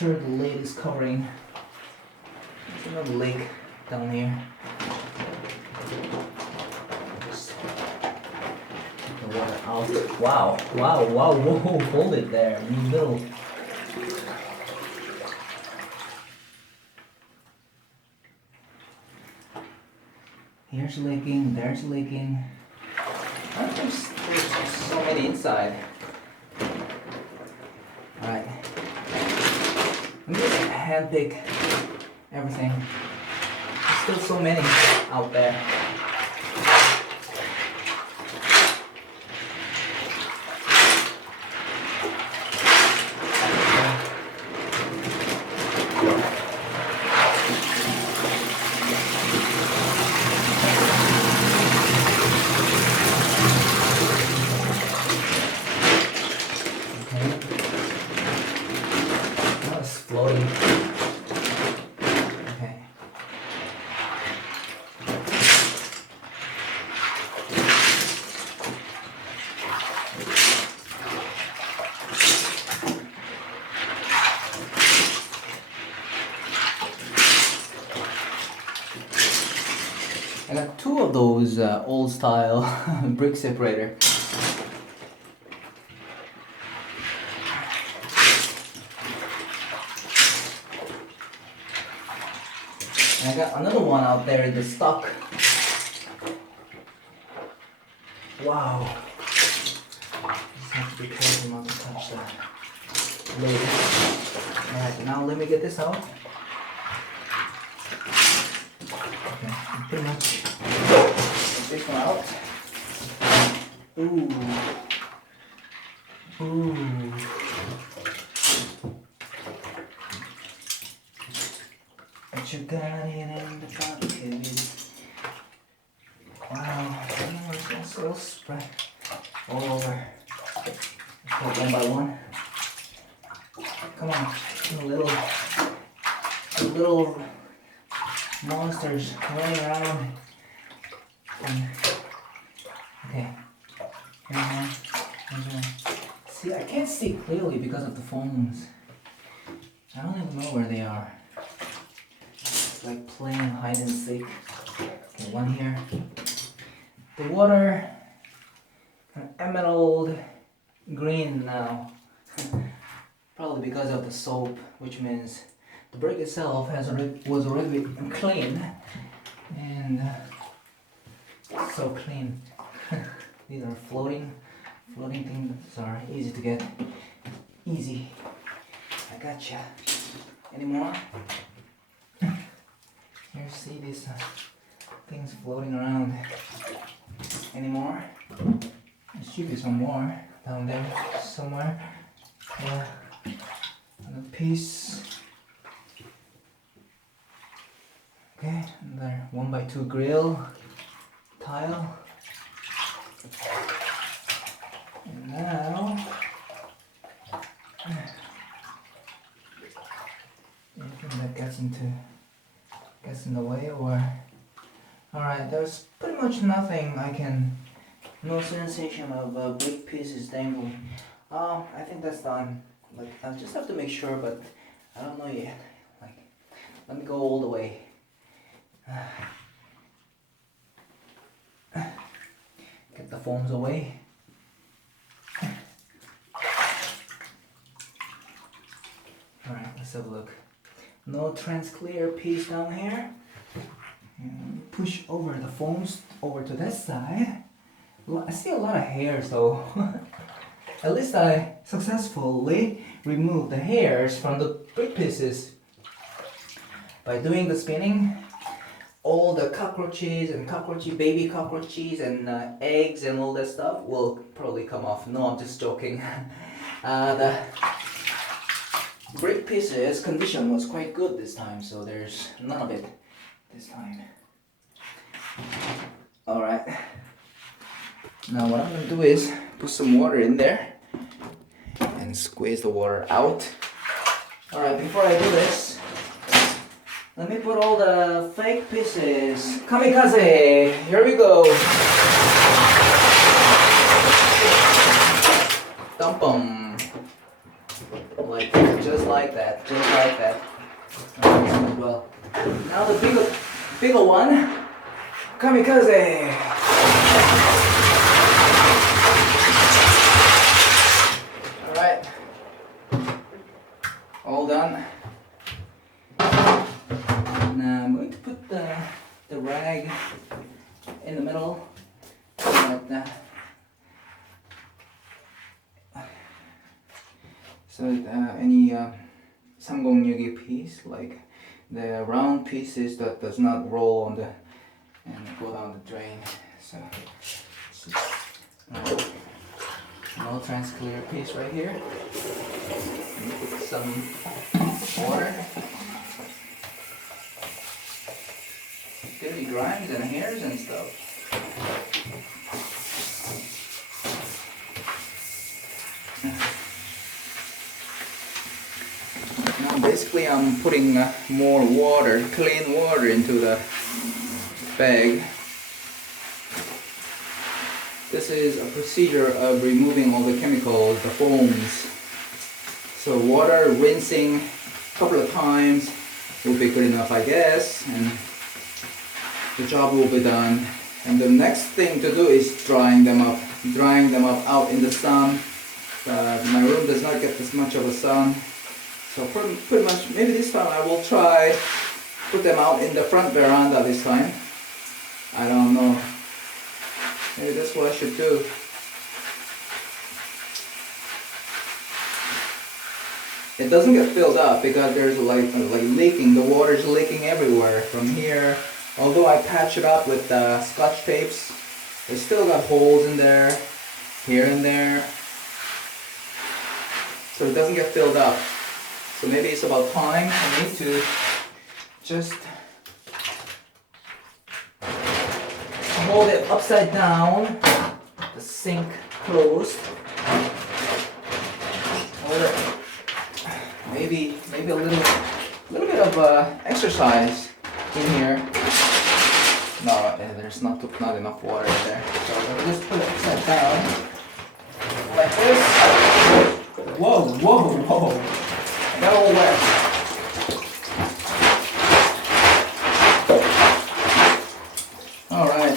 sure the lid is covering. There's another leak down here. Just get the water out. Wow, whoa, hold it there, in the middle. Here's leaking, there's leaking. There's so many inside. Alright. I'm just gonna hand pick everything. There's still so many out there. Floating. Okay. I got two of those old style brick separator. And I got another one out there in the stock. Wow. Just have to be careful not to touch that lid. Alright, now let me get this out. Okay, pretty much get this one out. Ooh. But you got it in the bucket. Wow, it's all spread all over. Let's go one by one. Come on, the little monsters running around. Okay, here's one. See, I can't see clearly because of the foams. I don't even know where they are. Like playing hide and seek. Okay, one here. The water, an emerald green now. Probably because of the soap, which means the brick itself was already clean, and so clean. These are floating things are easy to get. Easy. I gotcha. Any more? Here, see these things floating around. Any more? There should be some more down there somewhere. Yeah, another piece. Okay, another 1x2 grill tile. And now, anything that gets in the way, or alright, there's pretty much nothing no sensation of big pieces dangling. I think that's done. Like, I just have to make sure, but I don't know yet. Like, let me go all the way. Get the foams away. Alright, let's have a look. No trans-clear piece down here. And push over the foams over to this side. I see a lot of hairs though. At least I successfully removed the hairs from the brick pieces. By doing the spinning, all the cockroaches and baby cockroaches and eggs and all that stuff will probably come off. No, I'm just joking. The brick pieces condition was quite good this time, so there's none of it this time. Alright. Now what I'm going to do is put some water in there and squeeze the water out. Alright, before I do this, let me put all the fake pieces. Kamikaze! Here we go! Dump them! Just like like that, just like that. As well. Now the bigger one, kamikaze. All right, all done. Now I'm going to put the rag in the middle, like that. So any 삼공육이 piece, like the round pieces that does not roll on the and go down the drain. So no transclear piece right here. Put some water. Dirty grimes and hairs and stuff. Now basically I'm putting more water, clean water into the bag. This is a procedure of removing all the chemicals, the foams. So water rinsing a couple of times will be good enough, I guess, and the job will be done. And the next thing to do is drying them up out in the sun. My room does not get this much of a sun, so pretty much maybe this time I will try put them out in the front veranda this time. I don't know. Maybe that's what I should do. It doesn't get filled up because there's like leaking. The water's leaking everywhere from here. Although I patch it up with scotch tapes, it's still got holes in there, here and there. So it doesn't get filled up. So maybe it's about time for me to just hold it upside down, the sink closed. Or maybe a little bit of exercise in here. No, there's not enough water in there. So we'll just put it upside down like this. Whoa! I got all wet. All right.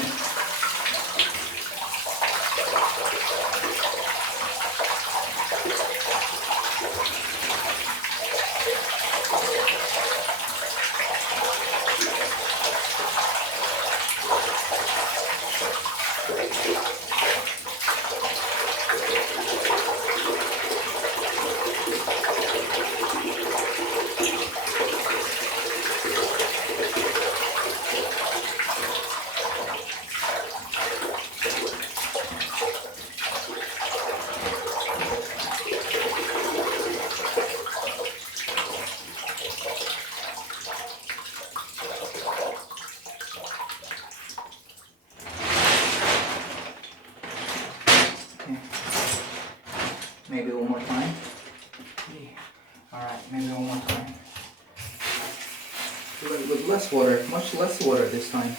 Maybe one more time. Alright, maybe one more time. With less water, much less water this time.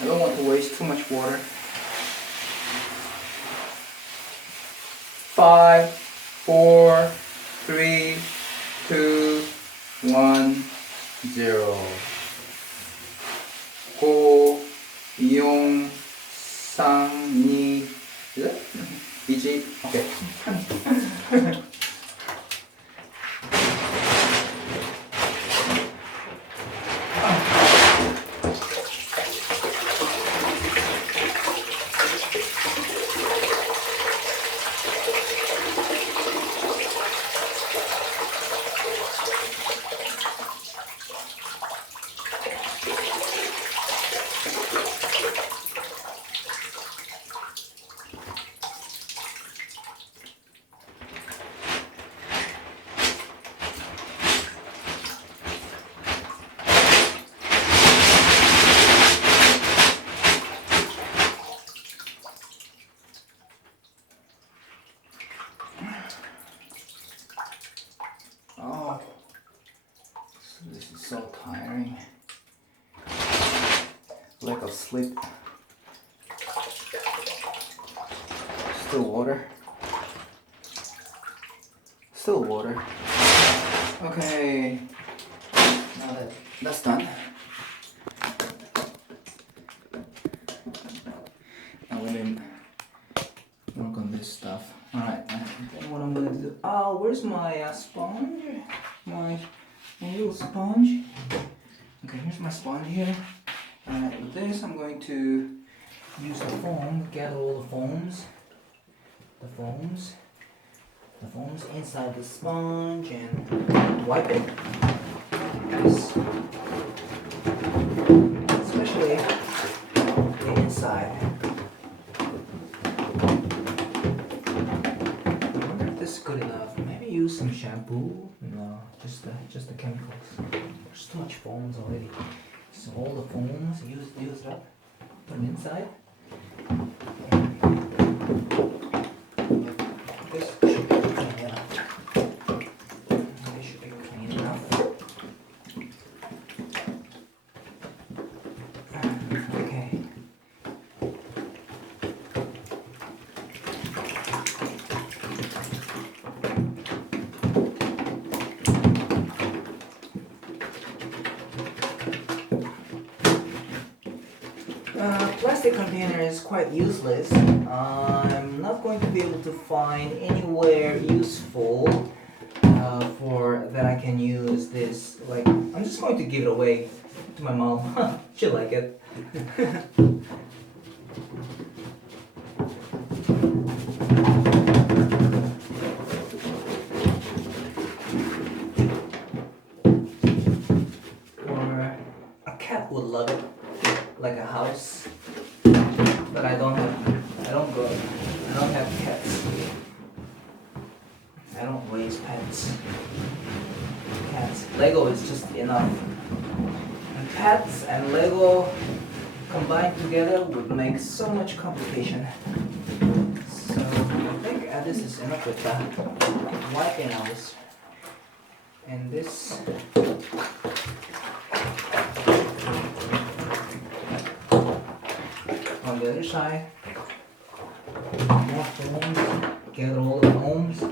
I don't want to waste too much water. 5, 4, 3, 2, 1, 0. 고, 용, 상, 니, is it? BG? Okay. Oh, this is so tiring. Lack of sleep. Still water. Still water. Okay, now that that's done, now let me work on this stuff. Alright, then what I'm gonna do, oh, where's my sponge? My little sponge. Okay, here's my sponge here. Alright, with this I'm going to use the foam, gather all the foams. The foams inside the sponge and wipe it. Yes. Especially the inside. I wonder if this is good enough. Maybe use some shampoo. No, just the chemicals. There's too much foams already. So all the foams, use it up, put them inside. This should be clean enough. This should be clean enough. Okay. Plastic container is quite useless. I'm not going to be able to find anywhere useful for that I can use this. Like, I'm just going to give it away to my mom. She'll like it. Or a cat would love it, like a house. But I don't have cats. I don't raise pets. Cats. Lego is just enough. And pets and Lego combined together would make so much complication. So I think this is enough with that. Wiping out this. And this. On the other side, more foams, gather all the foams.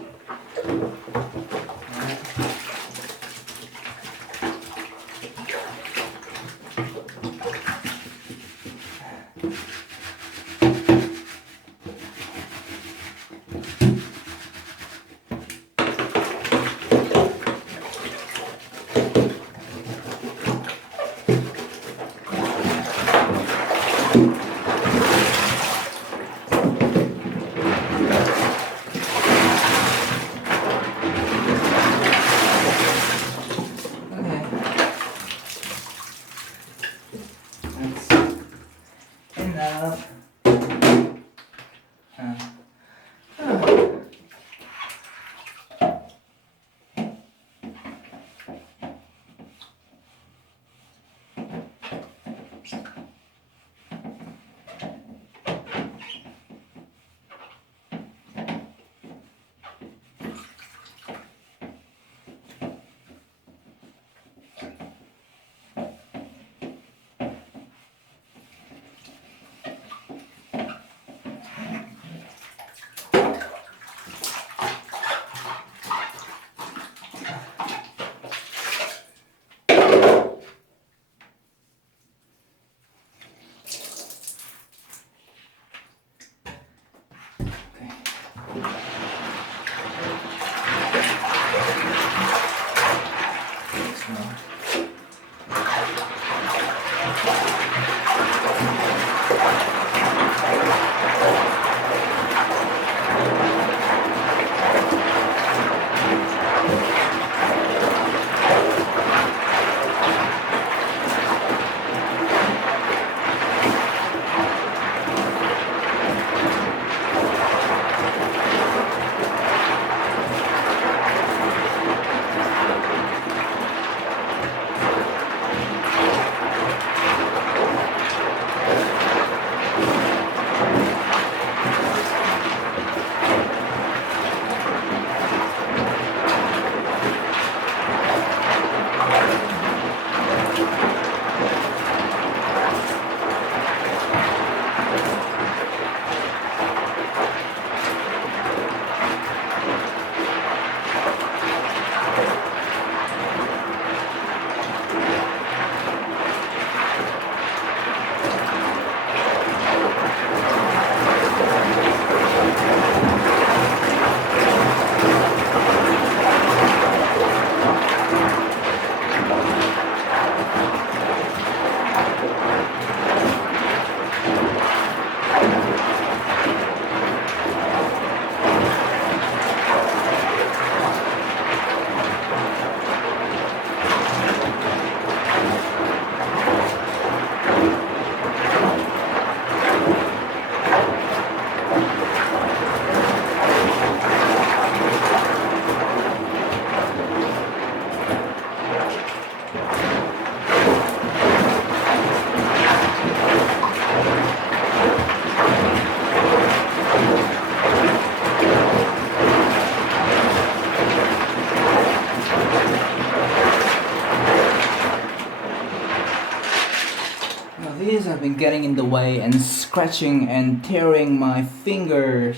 getting in the way and scratching and tearing my fingers.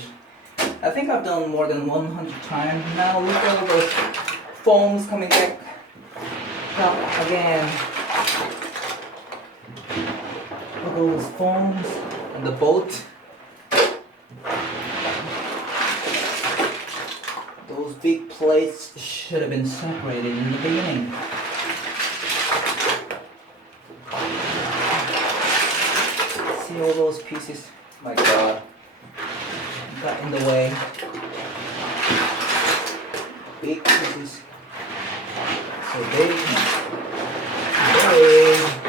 I think I've done more than 100 times now. Look at all those foams coming back up again. Look at all those foams on the boat. Those big plates should have been separated in the beginning. See all those pieces? My God, got in the way. Big pieces. So big. Big.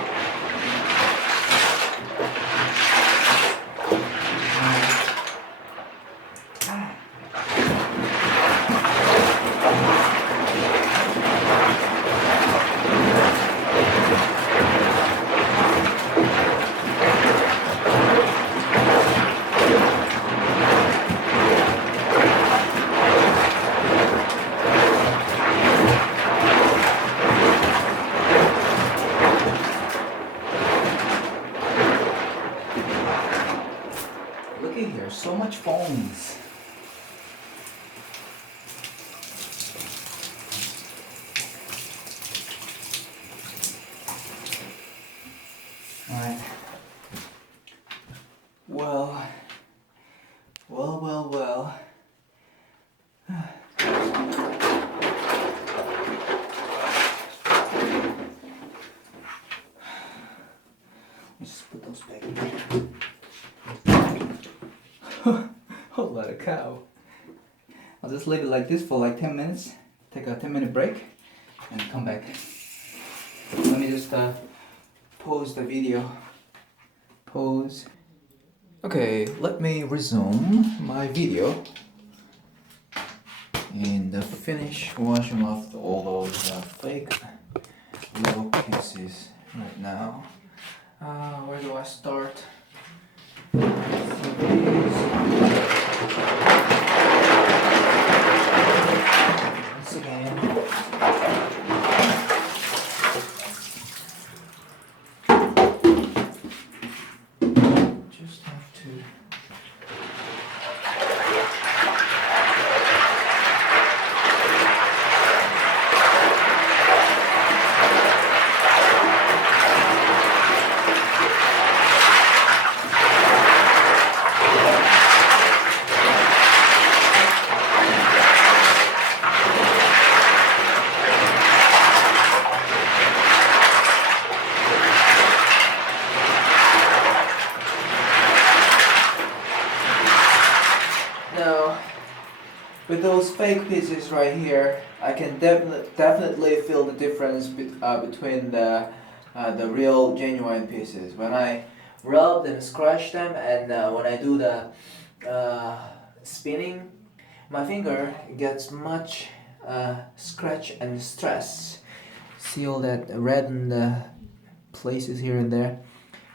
Look at here, so much foams. Alright. Well. Let's put those back in there. Holy cow. I'll just leave it like this for like 10 minutes. Take a 10-minute break and come back. Let me just pause the video. Pause. Okay, let me resume my video and finish washing off all those fake little pieces right now. Where do I start? Once again. Just have to. Now, with those fake pieces right here, I can definitely feel the difference between the real genuine pieces. When I rub and scratch them, and when I do the spinning, my finger gets much scratch and stress. See all that red in the places here and there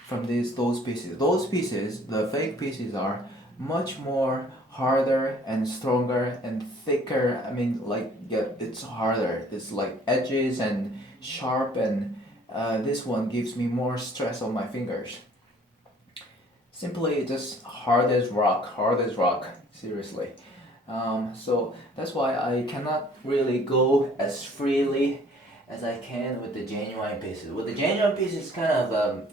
from those pieces. Those pieces, the fake pieces, are much more harder and stronger and thicker. I mean, like, it's harder. It's like edges and sharp, and this one gives me more stress on my fingers. Simply just hard as rock, seriously. So that's why I cannot really go as freely as I can with the genuine pieces. With the genuine pieces, it's kind of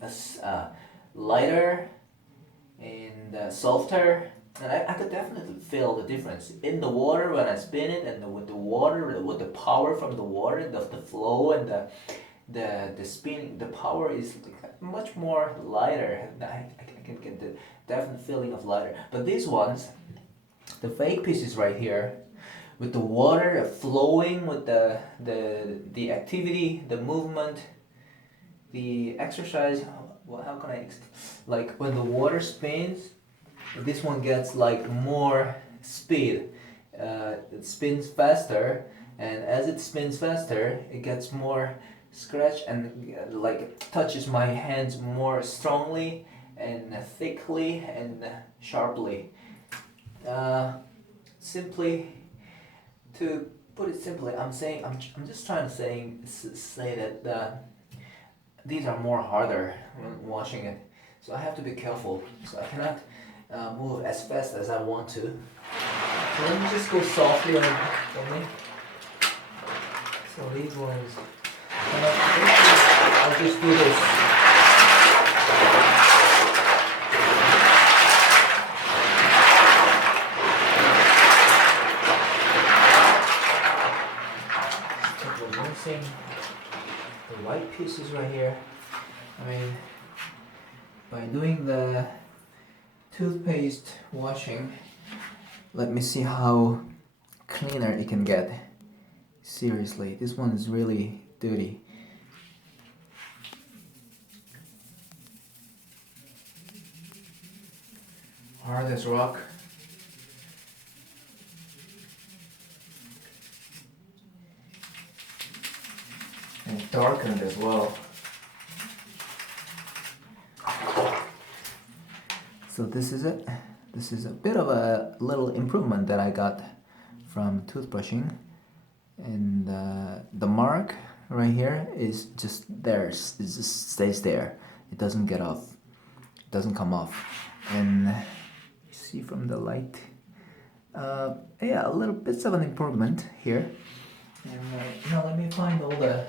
lighter and softer. And I could definitely feel the difference in the water when I spin it, and with the water, with the power from the water, the flow and the spinning, the power is much more lighter. I can get the definite feeling of lighter. But these ones, the fake pieces right here, with the water flowing, with the activity, the movement, the exercise. Well, how can I like when the water spins? This one gets like more speed. It spins faster, and as it spins faster, it gets more scratch and like touches my hands more strongly and thickly and sharply. Simply, to put it simply, I'm just trying to say that these are more harder when washing it. So I have to be careful. So I cannot move as fast as I want to. So let me just go softly on me. So these ones, I'll just do this. We're missing the white pieces right here. I mean, by doing the toothpaste washing, let me see how cleaner it can get. Seriously, this one is really dirty. Hard as rock. And darkened as well. So this is it. This is a bit of a little improvement that I got from toothbrushing. And the mark right here is just there. It just stays there. It doesn't get off. It doesn't come off. And you see from the light, yeah, a little bits of an improvement here. And now let me find all the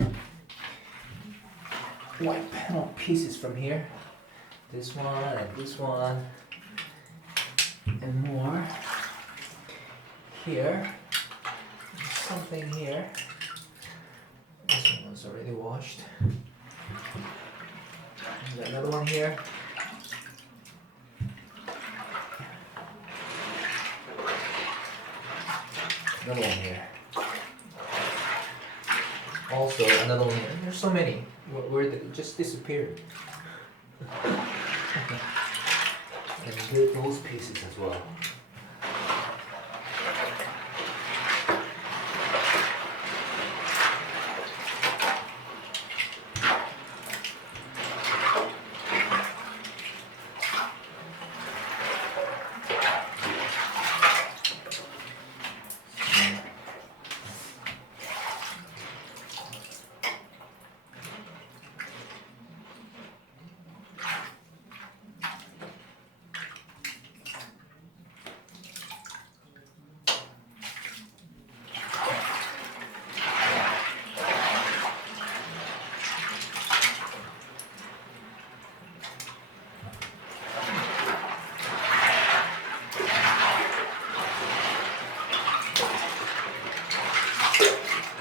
white panel pieces from here. This one and this one and more. Here, something here. This one was already washed. And another one here. Another one here. Also another one here. There's so many. Where did it just disappeared? And those pieces as well.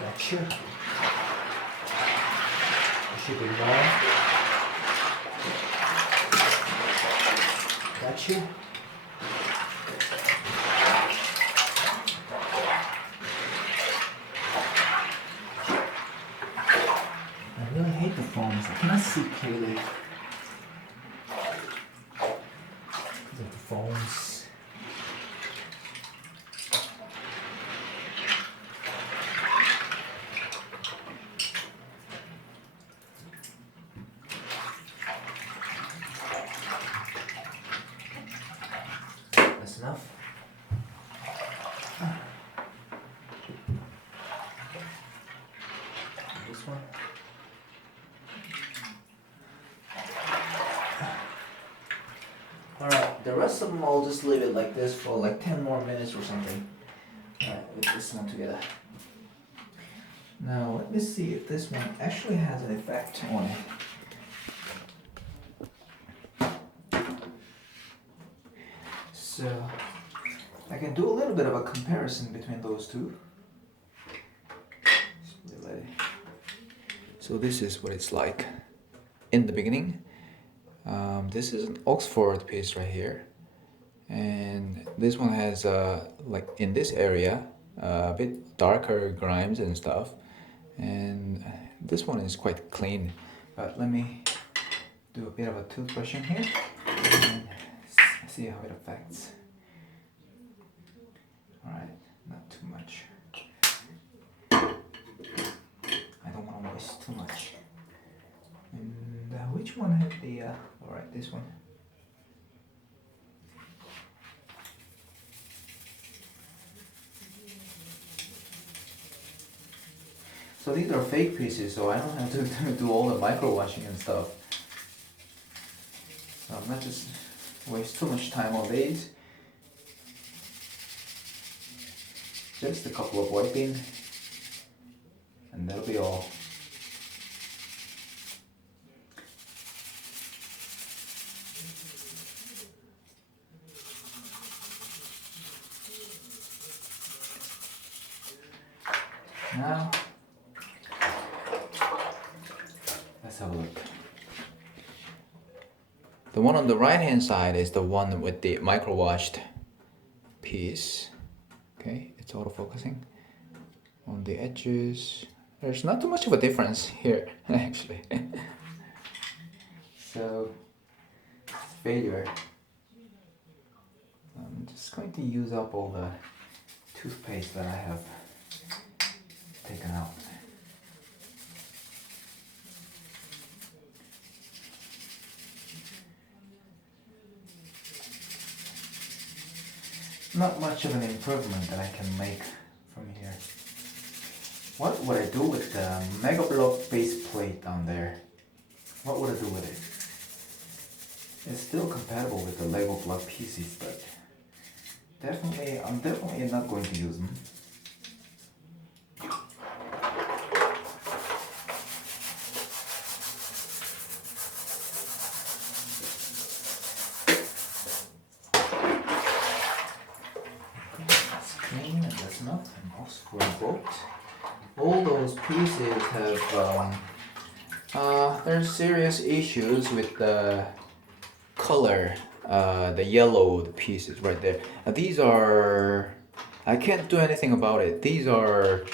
Gotcha. Should be more. Gotcha. I really hate the phones. I cannot see clearly because of the phones. That's enough. This one. Alright, the rest of them I'll just leave it like this for like 10 more minutes or something. Alright, with this one together. Now let me see if this one actually has an effect on it. So I can do a little bit of a comparison between those two. So this is what it's like in the beginning. This is an Oxford piece right here, and this one has like in this area a bit darker grimes and stuff, and this one is quite clean. But let me do a bit of a toothbrushing here and see how it affects. Alright, not too much. I don't want to waste too much. And which one had the, alright, this one. So these are fake pieces, so I don't have to do all the micro washing and stuff. So I'm not just waste too much time on these. Just a couple of wiping, and that'll be all. Now, let's have a look. The one on the right hand side is the one with the micro washed piece. Okay, it's auto focusing. On the edges, there's not too much of a difference here, actually. So, failure. I'm just going to use up all the toothpaste that I have taken out. Not much of an improvement that I can make from here. What would I do with the Mega Block base plate down there? What would I do with it? It's still compatible with the Lego block pieces, but I'm definitely not going to use them. That's clean and that's not, and also for a boat. All those pieces have there's serious issues with the color, the yellowed pieces right there. These are, I can't do anything about it. These are,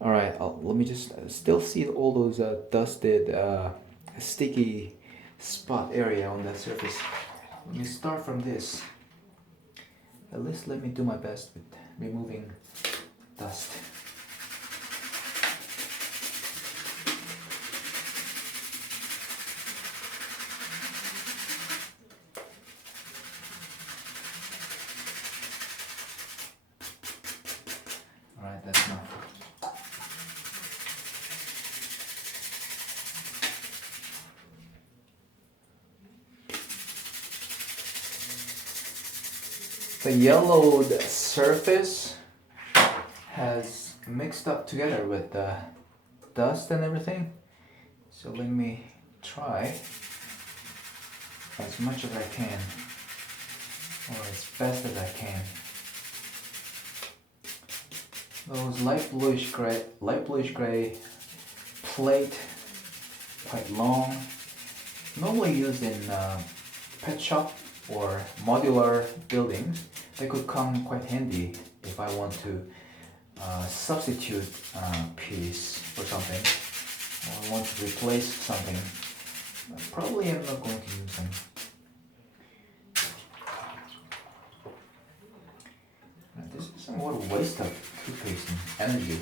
all right, let me just still see all those dusted, sticky spot area on the surface. Let me start from this. At least let me do my best with removing dust. Alright, that's enough. The yellowed surface has mixed up together with the dust and everything. So let me try as much as I can, or as best as I can. Those light bluish gray plate, quite long, normally used in pet shop or modular buildings. They could come quite handy if I want to substitute a piece for something, or want to replace something. Probably I'm not going to use them. This is somewhat a waste of toothpaste and energy.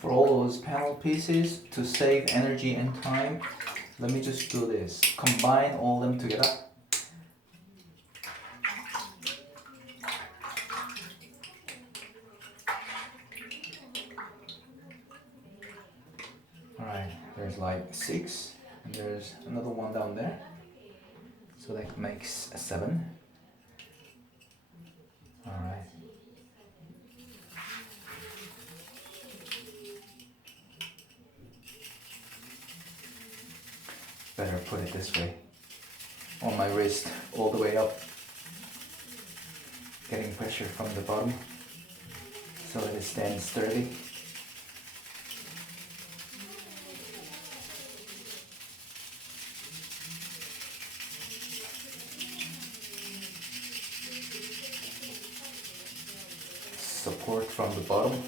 For all those panel pieces, to save energy and time, let me just do this. Combine all of them together. Alright, there's like 6, and there's another one down there. So that makes a 7. Alright. Better put it this way. On my wrist, all the way up. Getting pressure from the bottom so that it stands sturdy. Support from the bottom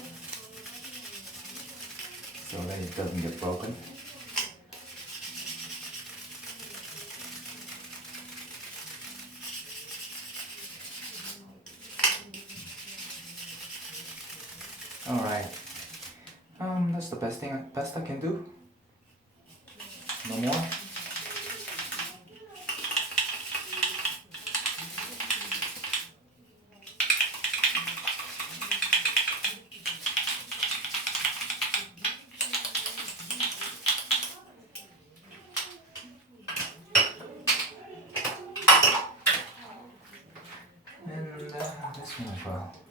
so that it doesn't get broken. Alright, that's the best I can do. No more. And this one as well.